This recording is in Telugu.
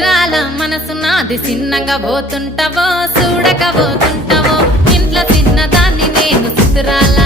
సితురాల మనసు నాది చిన్నగా పోతుంటావో చూడక పోతుంటావో ఇంట్లో చిన్నదాన్ని నేను సితురాల